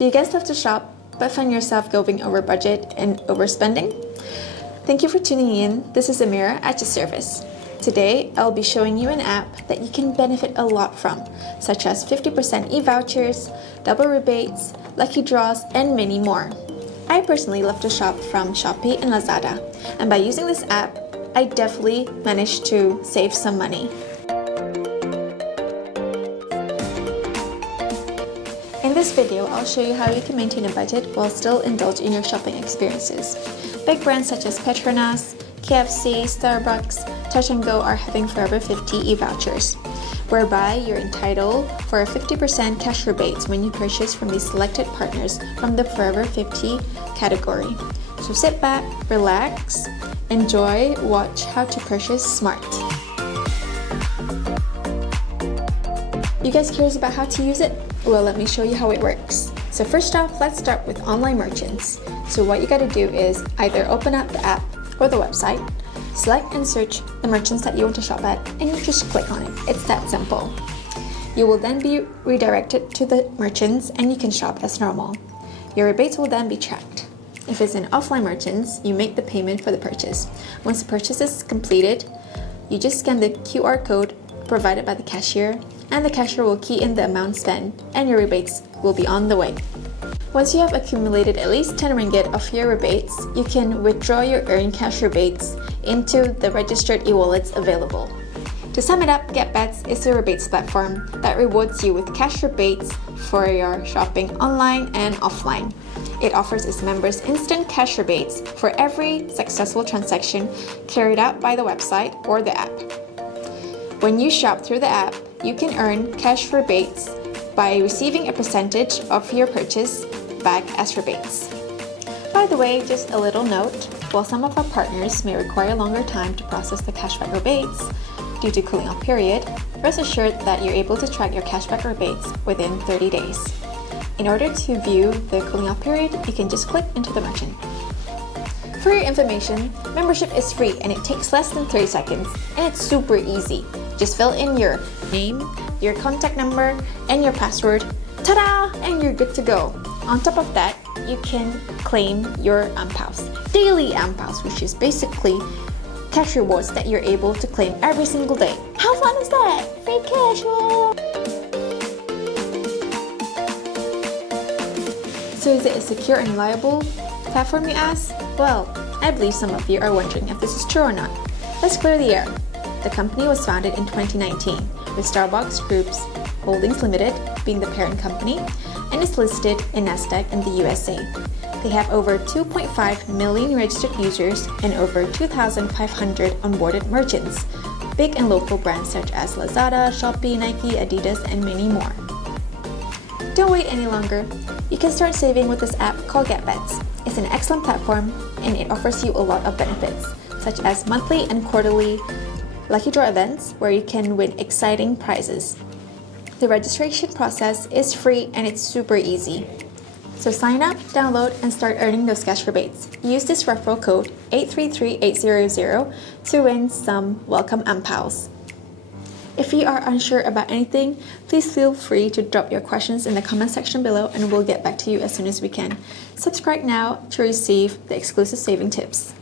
Do you guys love to shop but find yourself going over budget and overspending? Thank you for tuning in. This is Amira at your service. Today, I'll be showing you an app that you can benefit a lot from, such as 50% e-vouchers, double rebates, lucky draws, and many more. I personally love to shop from Shopee and Lazada, and by using this app, I definitely managed to save some money. In this video, I'll show you how you can maintain a budget while still indulge in your shopping experiences. Big brands such as Petronas, KFC, Starbucks, Touch & Go are having Forever 50 e-vouchers, whereby you're entitled for a 50% cash rebate when you purchase from these selected partners from the Forever 50 category. So sit back, relax, enjoy, watch how to purchase smart. You guys curious about how to use it? Well, let me show you how it works. So first off, let's start with online merchants. So what you gotta do is either open up the app or the website, select and search the merchants that you want to shop at, and you just click on it. It's that simple. You will then be redirected to the merchants and you can shop as normal. Your rebates will then be tracked. If it's in offline merchants, you make the payment for the purchase. Once the purchase is completed, you just scan the QR code provided by the cashier, and the cashier will key in the amount spent and your rebates will be on the way. Once you have accumulated at least 10 ringgit of your rebates, you can withdraw your earned cash rebates into the registered e-wallets available. To sum it up, GETBATS is a rebates platform that rewards you with cash rebates for your shopping online and offline. It offers its members instant cash rebates for every successful transaction carried out by the website or the app. When you shop through the app, you can earn cash rebates by receiving a percentage of your purchase back as rebates. By the way, just a little note, while some of our partners may require longer time to process the cashback rebates due to cooling off period, rest assured that you're able to track your cashback rebates within 30 days. In order to view the cooling off period, you can just click into the merchant. For your information, membership is free and it takes less than 30 seconds and it's super easy. Just fill in your name, your contact number, and your password. Ta-da! And you're good to go. On top of that, you can claim your ampaos, daily ampaos, which is basically cash rewards that you're able to claim every single day. How fun is that? Free cash! Whoa! So is it a secure and reliable platform, you ask? Well, I believe some of you are wondering if this is true or not. Let's clear the air. The company was founded in 2019 with Starbucks Group's Holdings Limited being the parent company and is listed in Nasdaq in the USA. They have over 2.5 million registered users and over 2,500 onboarded merchants, big and local brands such as Lazada, Shopee, Nike, Adidas, and many more. Don't wait any longer. You can start saving with this app called GETBATS. It's an excellent platform and it offers you a lot of benefits, such as monthly and quarterly lucky draw events where you can win exciting prizes. The registration process is free and it's super easy. So sign up, download, and start earning those cash rebates. Use this referral code 833800 to win some welcome ampaos. If you are unsure about anything, please feel free to drop your questions in the comment section below and we'll get back to you as soon as we can. Subscribe now to receive the exclusive saving tips.